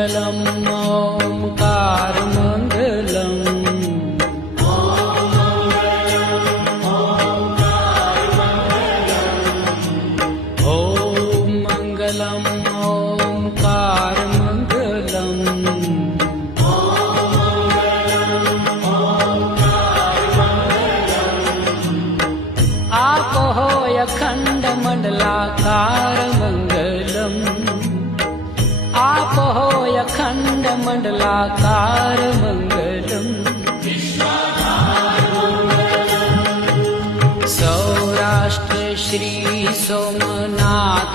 मङ्गलम् ओङ्कारमङ्गलम् ॐ मङ्गलम् ओङ्कारमङ्गलम् आपो अखण्डमण्डलाकारमङ्गलम् आपो अखण्डमण्डलाकारमङ्गलम् सौराष्ट्र श्री सोमनाथ